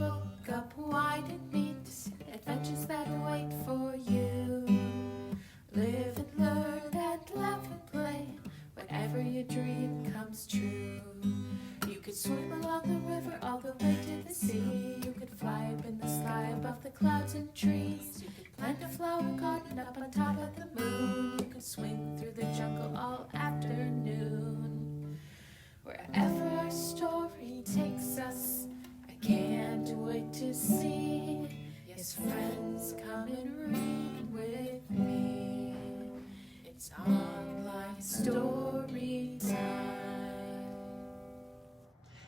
book up wide and meet adventures that wait for you. Live and learn and laugh and play whenever your dream comes true. You could swim along the river all the way to the sea. You could fly up in the sky above the clouds and trees. You could plant a flower garden up on top of the moon. You could swing through the jungle all afternoon. Wherever our story takes us, I can't wait to see. Yes, friends, come and read with me. It's online story time.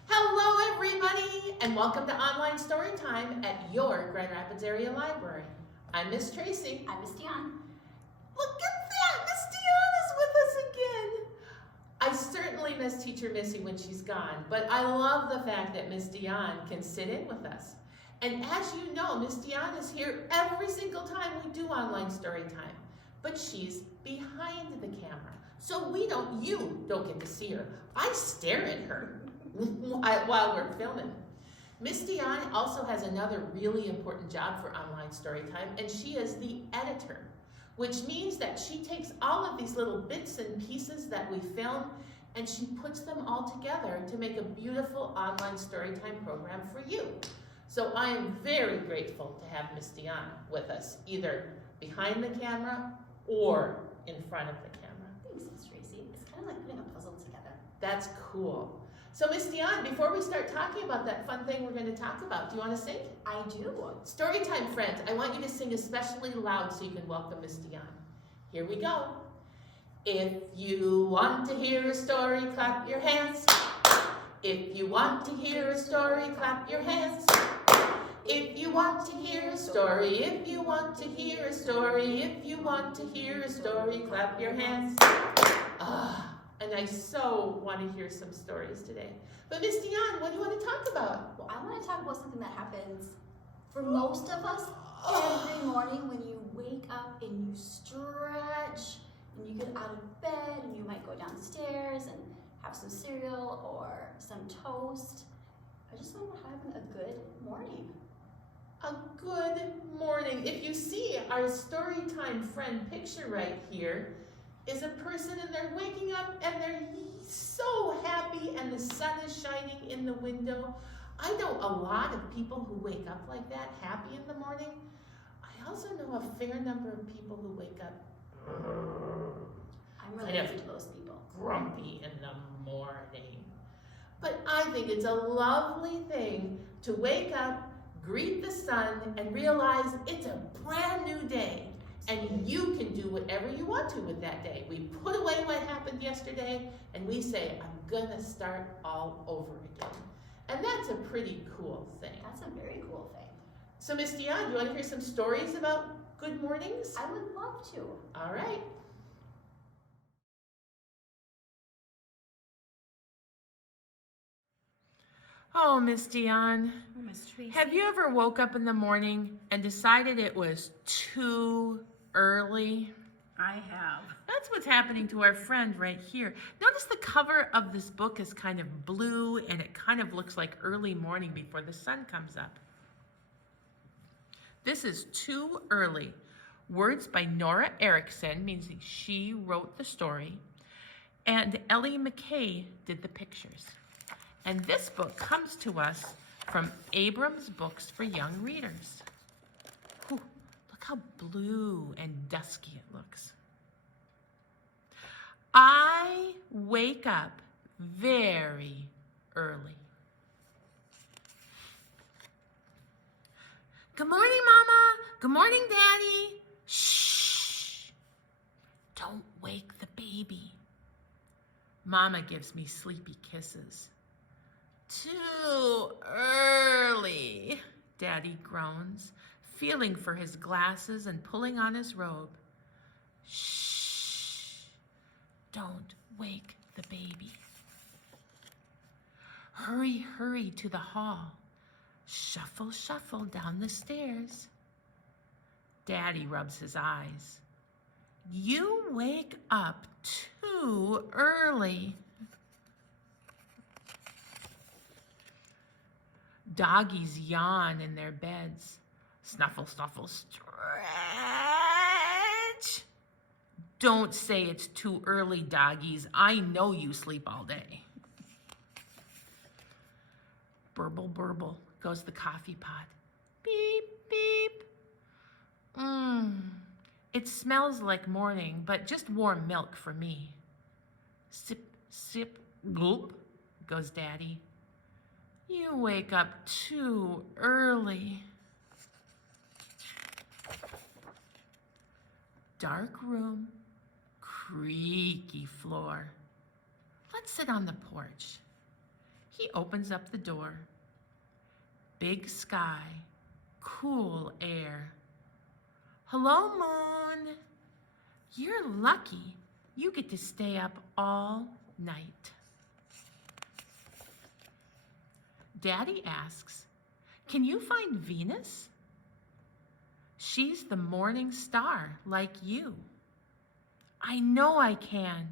Hello, everybody, and welcome to Online Storytime at your Grand Rapids Area Library. I'm Miss Tracy. I'm Miss Dion. Look at that! Miss Dion is with us again. I certainly miss Teacher Missy when she's gone, but I love the fact that Miss Dion can sit in with us. And as you know, Miss Dion is here every single time we do Online Storytime, but she's behind the camera, so you don't get to see her. I stare at her while we're filming. Miss Dion also has another really important job for Online Storytime, and she is the editor, which means that she takes all of these little bits and pieces that we film and she puts them all together to make a beautiful Online Storytime program for you. So I am very grateful to have Miss Dion with us, either behind the camera or in front of the camera. Thanks, Miss Tracy. It's kind of like putting a puzzle together. That's cool. So Miss Dion, before we start talking about that fun thing we're going to talk about, do you want to sing? I do. Storytime friends, I want you to sing especially loud so you can welcome Miss Dion. Here we go. If you want to hear a story, clap your hands. If you want to hear a story, clap your hands. If you want to hear a story, if you want to hear a story, if you want to hear a story, clap your hands. And I so want to hear some stories today. But Miss Dion, what do you want to talk about? Well, I want to talk about something that happens for most of us every morning when you wake up and you stretch and you get out of bed and you might go downstairs and have some cereal or some toast. I just want to have a good morning. A good morning. If you see our Storytime friend picture right here, is a person and they're waking up and they're so happy and the sun is shining in the window. I know a lot of people who wake up like that, happy in the morning. I also know a fair number of people who wake up I'm related to those people. Grumpy in the morning. But I think it's a lovely thing to wake up, greet the sun, and realize it's a brand new day. And you can do whatever you want to with that day. We put away what happened yesterday and we say, I'm gonna start all over again. And that's a pretty cool thing. That's a very cool thing. So Miss Dion, do you want to hear some stories about good mornings? I would love to. All right. Oh, Miss Dion, Miss Tracy. have you ever woke up in the morning and decided it was too early? I have. That's what's happening to our friend right here. Notice the cover of this book is kind of blue and it kind of looks like early morning before the sun comes up. This is Too Early. Words by Nora Erickson, means she wrote the story, and Ellie McKay did the pictures. And this book comes to us from Abrams Books for Young Readers. Whew, look how blue and dusky it looks. I wake up very early. Good morning, Mama. Good morning, Daddy. Shh. Don't wake the baby. Mama gives me sleepy kisses. Too early, Daddy groans, feeling for his glasses and pulling on his robe. Shh, don't wake the baby. Hurry, hurry to the hall. Shuffle, shuffle down the stairs. Daddy rubs his eyes. You wake up too early. Doggies yawn in their beds. Snuffle, snuffle, stretch. Don't say it's too early, doggies. I know you sleep all day. Burble, burble goes the coffee pot. Beep, beep. It smells like morning, but just warm milk for me. Sip, sip, gulp, goes Daddy. You wake up too early. Dark room, creaky floor. Let's sit on the porch. He opens up the door. Big sky, cool air. Hello, moon. You're lucky. You get to stay up all night. Daddy asks, can you find Venus? She's the morning star like you. I know I can.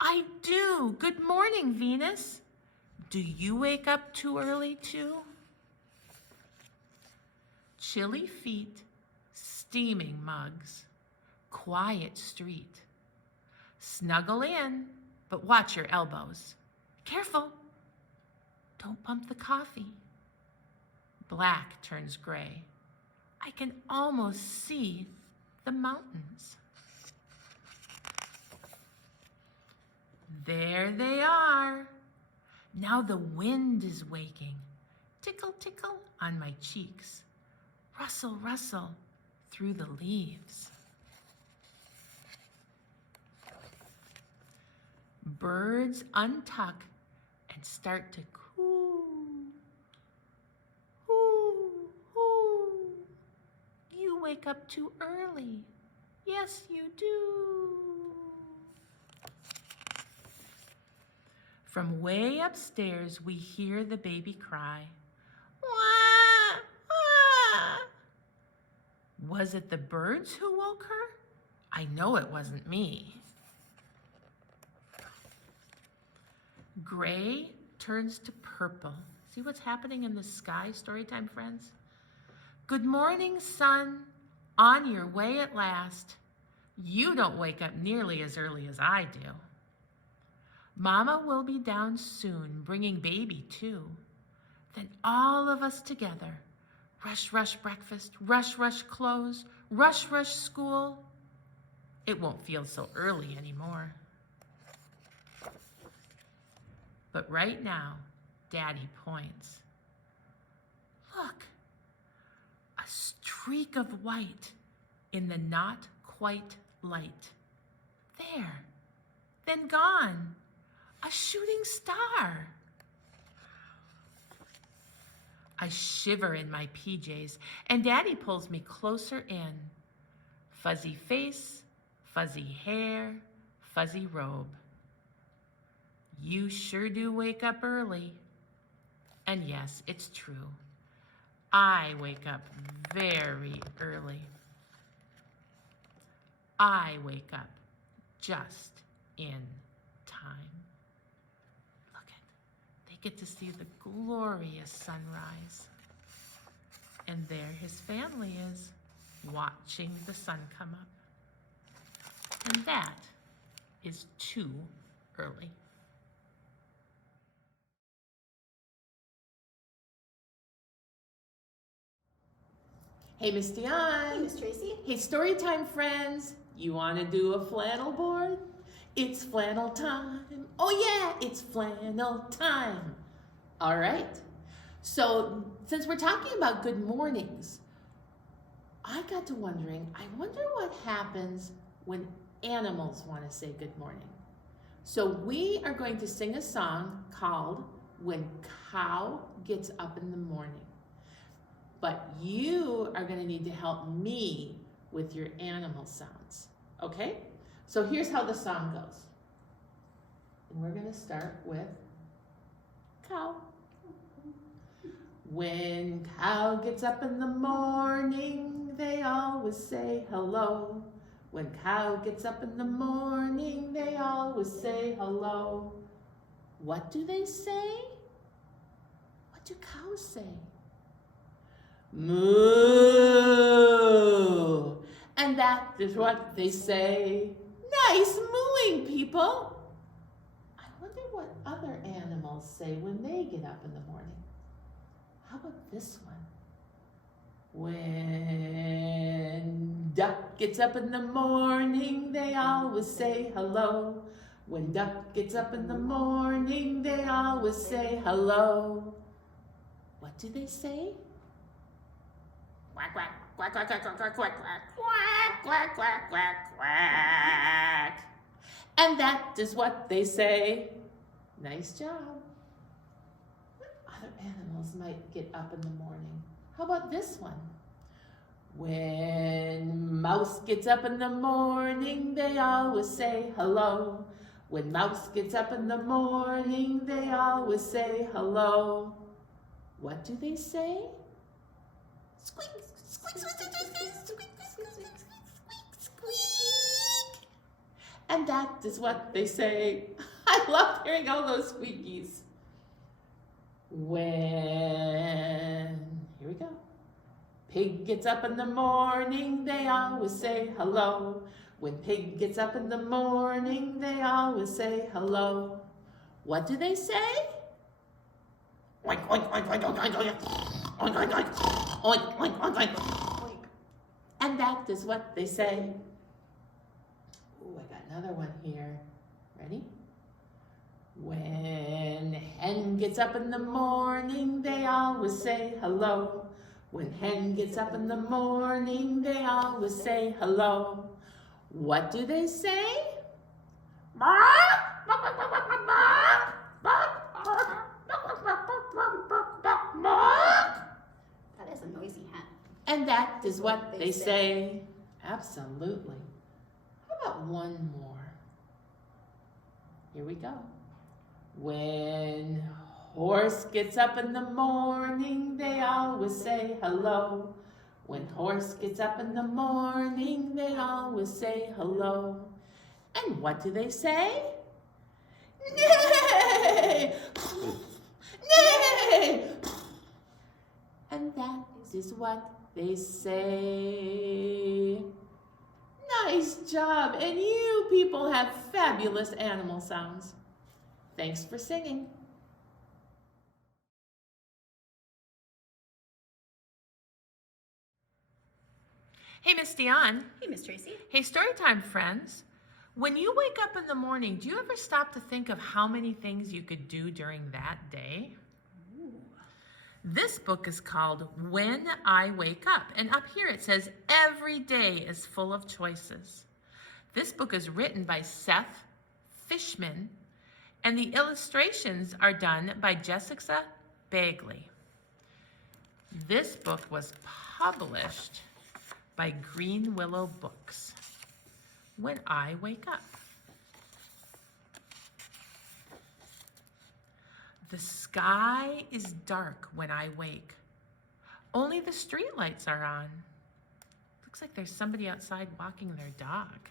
I do. Good morning, Venus. Do you wake up too early too? Chilly feet, steaming mugs, quiet street. Snuggle in, but watch your elbows. Careful. Don't bump the coffee. Black turns gray. I can almost see the mountains. There they are. Now the wind is waking. Tickle, tickle on my cheeks. Rustle, rustle through the leaves. Birds untuck and start to coo. Hoo, hoo. You wake up too early. Yes, you do. From way upstairs, we hear the baby cry. Wah, wah. Was it the birds who woke her? I know it wasn't me. Gray turns to purple. See what's happening in the sky, Storytime friends? Good morning, sun. On your way at last. You don't wake up nearly as early as I do. Mama will be down soon, bringing baby too. Then all of us together. Rush, rush breakfast, rush, rush clothes, rush, rush school. It won't feel so early anymore. But right now, Daddy points. Look, a streak of white in the not quite light. There, then gone, a shooting star. I shiver in my PJs, and Daddy pulls me closer in. Fuzzy face, fuzzy hair, fuzzy robe. You sure do wake up early. And yes, it's true. I wake up very early. I wake up just in time. Look at, they get to see the glorious sunrise. And there his family is, watching the sun come up. And that is too early. Hey, Miss Dion. Hey, Miss Tracy. Hey, Storytime friends. You want to do a flannel board? It's flannel time. Oh yeah, it's flannel time. All right. So since we're talking about good mornings, I got to wondering, I wonder what happens when animals want to say good morning. So we are going to sing a song called When Cow Gets Up in the Morning. But you are going to need to help me with your animal sounds, okay? So here's how the song goes. And we're going to start with cow. When cow gets up in the morning, they always say hello. When cow gets up in the morning, they always say hello. What do they say? What do cows say? Moo. And that is what they say. Nice mooing, people. I wonder what other animals say when they get up in the morning. How about this one? When duck gets up in the morning, they always say hello. When duck gets up in the morning, they always say hello. What do they say? Quack, quack, quack, quack, quack, quack, quack, quack, quack, quack, quack, quack, quack. And that is what they say. Nice job. What other animals might get up in the morning? How about this one? When mouse gets up in the morning, they always say hello. When mouse gets up in the morning, they always say hello. What do they say? Squeak, squeak, squeak, squeak, squeak, squeak, squeak, squeak, squeak. And that is what they say. I love hearing all those squeakies. Here we go. Pig gets up in the morning, they always say hello. When pig gets up in the morning, they always say hello. What do they say? Oink, oink, oink, oink, oink, oink, oink, oink, oink, oink, oink, oink, oink, oink. And that is what they say. Ooh, I got another one here. Ready? When hen gets up in the morning, they always say hello. When hen gets up in the morning, they always say hello. What do they say? That is a noisy hen. And that is what they say. Absolutely. How about one more? Here we go. When horse gets up in the morning, they always say hello. When horse gets up in the morning, they always say hello. And what do they say? Neigh! Neigh! And that is what they say. Nice job, and you people have fabulous animal sounds. Thanks for singing. Hey, Miss Dion. Hey, Miss Tracy. Hey, Storytime friends. When you wake up in the morning, do you ever stop to think of how many things you could do during that day? Ooh. This book is called When I Wake Up, and up here it says every day is full of choices. This book is written by Seth Fishman, and the illustrations are done by Jessica Bagley. This book was published by Green Willow Books. When I Wake Up. The sky is dark when I wake. Only the streetlights are on. Looks like there's somebody outside walking their dog.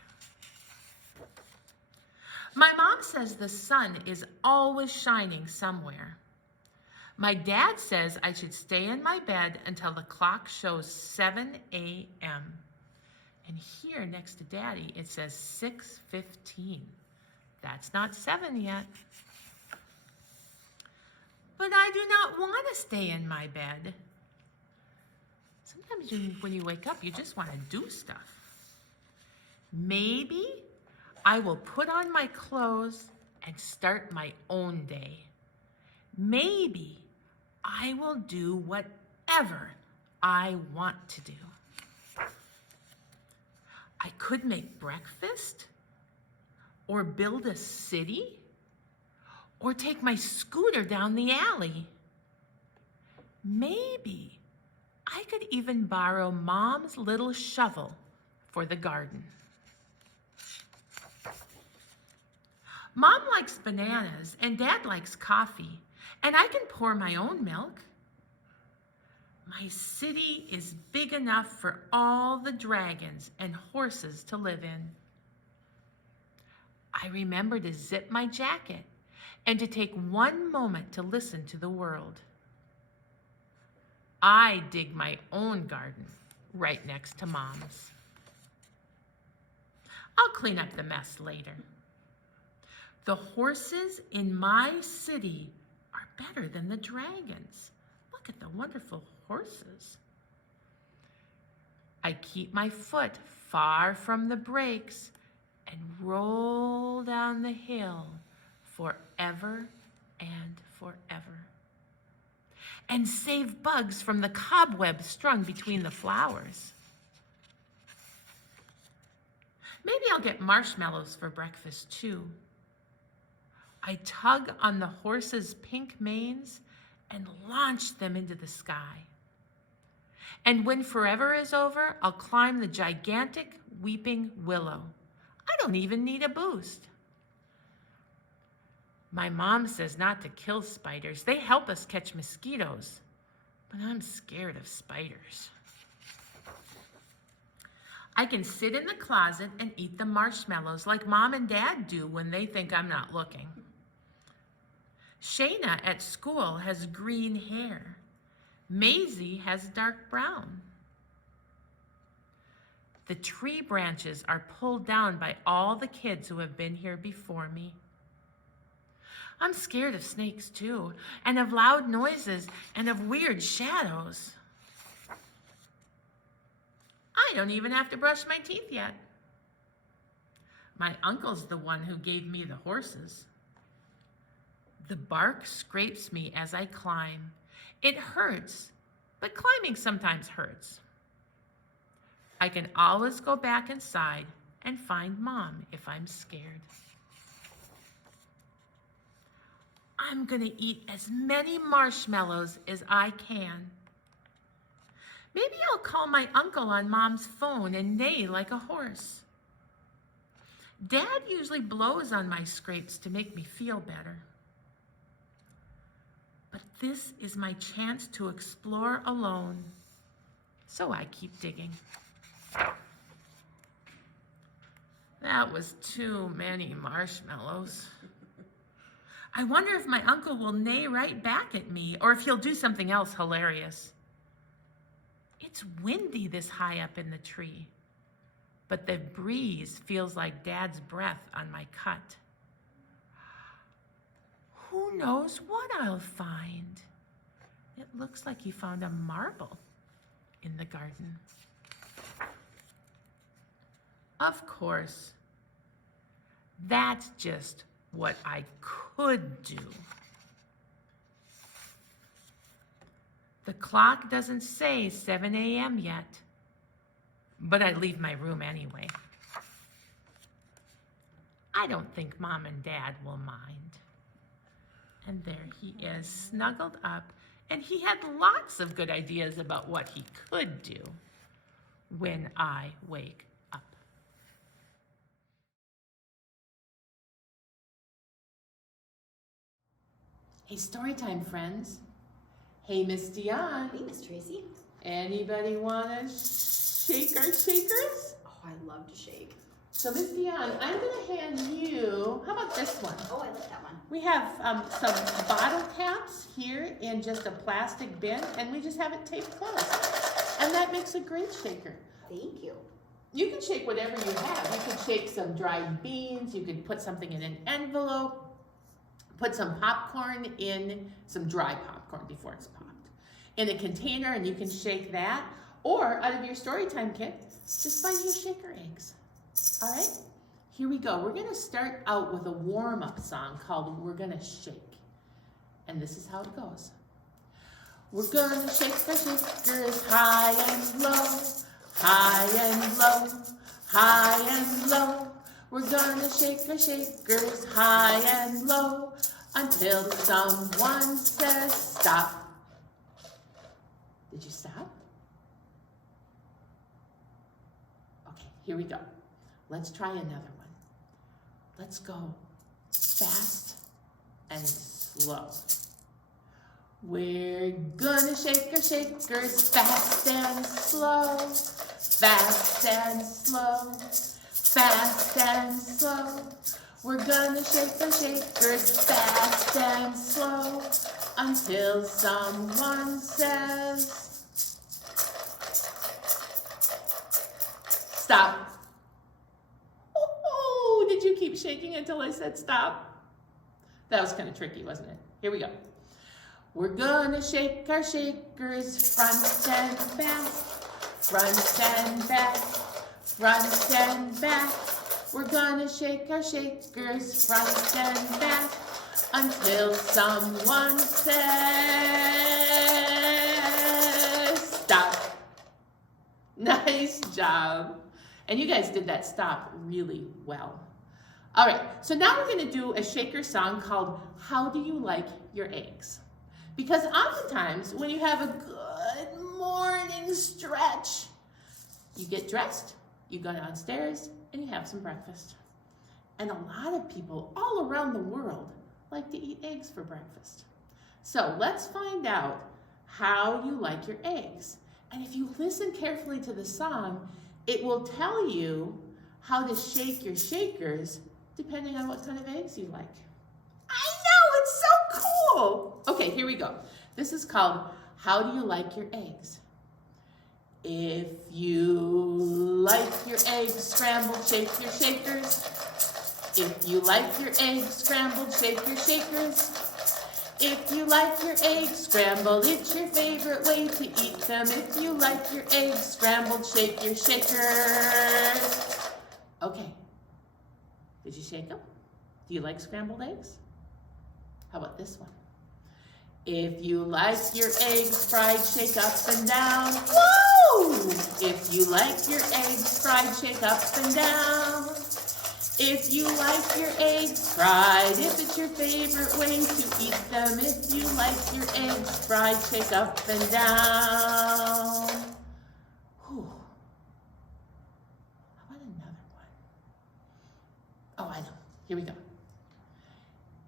My mom says the sun is always shining somewhere. My dad says I should stay in my bed until the clock shows 7 a.m. And here next to Daddy, it says 6:15. That's not 7 yet. But I do not want to stay in my bed. Sometimes when you wake up, you just want to do stuff. Maybe I will put on my clothes and start my own day. Maybe I will do whatever I want to do. I could make breakfast, or build a city, or take my scooter down the alley. Maybe I could even borrow Mom's little shovel for the garden. Mom likes bananas and Dad likes coffee, and I can pour my own milk. My city is big enough for all the dragons and horses to live in. I remember to zip my jacket and to take one moment to listen to the world. I dig my own garden right next to Mom's. I'll clean up the mess later. The horses in my city are better than the dragons. Look at the wonderful horses. I keep my foot far from the brakes and roll down the hill forever and forever. And save bugs from the cobwebs strung between the flowers. Maybe I'll get marshmallows for breakfast too. I tug on the horses' pink manes and launch them into the sky. And when forever is over, I'll climb the gigantic weeping willow. I don't even need a boost. My mom says not to kill spiders. They help us catch mosquitoes, but I'm scared of spiders. I can sit in the closet and eat the marshmallows like Mom and Dad do when they think I'm not looking. Shayna at school has green hair. Maisie has dark brown. The tree branches are pulled down by all the kids who have been here before me. I'm scared of snakes too, and of loud noises, and of weird shadows. I don't even have to brush my teeth yet. My uncle's the one who gave me the horses. The bark scrapes me as I climb. It hurts, but climbing sometimes hurts. I can always go back inside and find Mom if I'm scared. I'm gonna eat as many marshmallows as I can. Maybe I'll call my uncle on Mom's phone and neigh like a horse. Dad usually blows on my scrapes to make me feel better. But this is my chance to explore alone, so I keep digging. That was too many marshmallows. I wonder if my uncle will neigh right back at me, or if he'll do something else hilarious. It's windy this high up in the tree, but the breeze feels like Dad's breath on my cut. Who knows what I'll find? It looks like he found a marble in the garden. Of course, that's just what I could do. The clock doesn't say 7 a.m. yet, but I leave my room anyway. I don't think Mom and Dad will mind. And there he is, snuggled up, and he had lots of good ideas about what he could do when I wake up. Hey, Storytime friends. Hey, Miss Dion. Hey, Miss Tracy. Anybody want to shake our shakers? Oh, I love to shake. So, Miss Dion, I'm going to hand you, how about this one? Oh, I like that one. We have some bottle caps here in just a plastic bin, and we just have it taped closed. And that makes a great shaker. Thank you. You can shake whatever you have. You can shake some dried beans. You can put something in an envelope. Put some popcorn in, some dry popcorn before it's popped, in a container, and you can shake that. Or out of your Storytime kit, just find your shaker eggs. All right, here we go. We're going to start out with a warm-up song called We're Gonna Shake. And this is how it goes. We're gonna shake our shakers high and low, high and low, high and low. We're gonna shake our shakers high and low until someone says stop. Did you stop? Okay, here we go. Let's try another one. Let's go fast and slow. We're gonna shake our shakers fast and slow, fast and slow, fast and slow. We're gonna shake our shakers fast and slow until someone says Stop. Oh, did you keep shaking until I said stop? That was kind of tricky, wasn't it? Here we go. We're gonna shake our shakers front and back, front and back, front and back. We're gonna shake our shakers front and back until someone says stop. Nice job. And you guys did that stop really well. All right, so now we're gonna do a shaker song called How Do You Like Your Eggs? Because oftentimes when you have a good morning stretch, you get dressed, you go downstairs, and you have some breakfast. And a lot of people all around the world like to eat eggs for breakfast. So let's find out how you like your eggs. And if you listen carefully to the song, it will tell you how to shake your shakers depending on what kind of eggs you like. I know, it's so cool. Okay, here we go. This is called How Do You Like Your Eggs? If you like your eggs scrambled, shake your shakers. If you like your eggs scrambled, shake your shakers. If you like your eggs scrambled, it's your favorite way to eat them. If you like your eggs scrambled, shake your shakers. Okay. Did you shake them? Do you like scrambled eggs? How about this one? If you like your eggs fried, shake up and down. Whoa! If you like your eggs fried, shake up and down. If you like your eggs fried, if it's your favorite way to eat them. If you like your eggs fried, shake up and down. Whew. How about another one? Oh, I know. Here we go.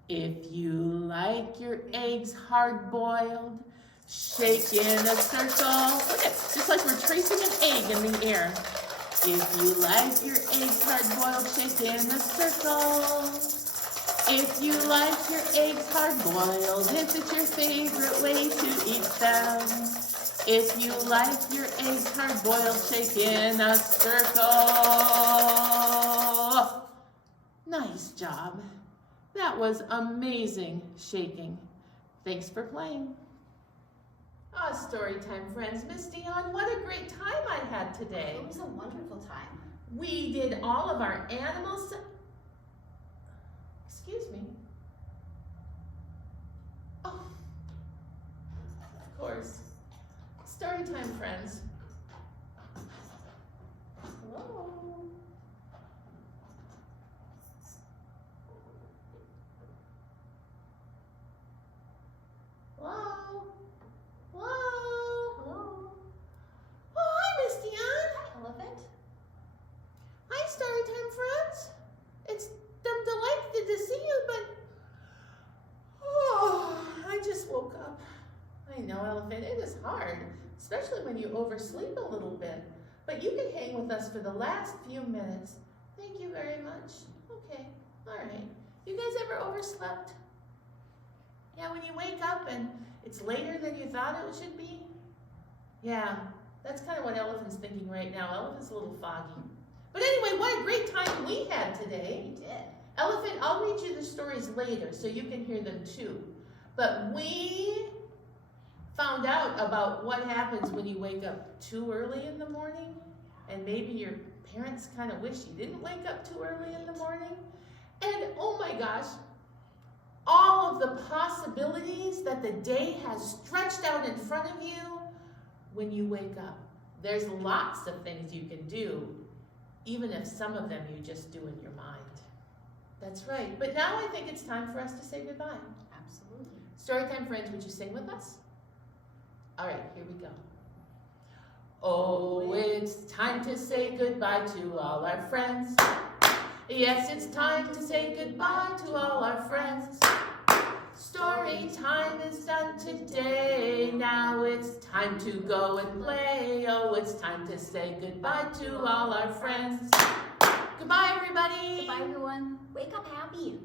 If you like your eggs hard-boiled, shake in a circle. Look at it, just like we're tracing an egg in the air. If you like your eggs hard-boiled, shake in a circle. If you like your eggs hard-boiled, if it's your favorite way to eat them. If you like your eggs hard-boiled, shake in a circle. Nice job. That was amazing shaking. Thanks for playing. Ah, Storytime friends. Miss Dion, what a great time I had today. It was a wonderful time. We did all of our animals. Excuse me. Oh, of course. Storytime friends. Hello. Hello? Hello? Hello? Oh, hi, Miss Dion. Hi, Elephant. Hi, Storytime friends. I'm delighted to see you, but I just woke up. I know, Elephant, it is hard, especially when you oversleep a little bit. But you can hang with us for the last few minutes. Thank you very much. Okay, all right. You guys ever overslept? Yeah, when you wake up and it's later than you thought it should be? Yeah, that's kind of what Elephant's thinking right now. Elephant's a little foggy. But anyway, what a great time we had today. We did. Elephant, I'll read you the stories later so you can hear them too. But we found out about what happens when you wake up too early in the morning, and maybe your parents kind of wish you didn't wake up too early in the morning. And oh my gosh, all of the possibilities that the day has stretched out in front of you when you wake up. There's lots of things you can do, even if some of them you just do in your mind. That's right. But now I think it's time for us to say goodbye. Absolutely. Storytime friends, would you sing with us? All right, here we go. Oh, it's time to say goodbye to all our friends. Yes, it's time to say goodbye to all our friends. Story time is done today. Now it's time to go and play. Oh, it's time to say goodbye to all our friends. Goodbye, everybody. Goodbye, everyone. Wake up happy.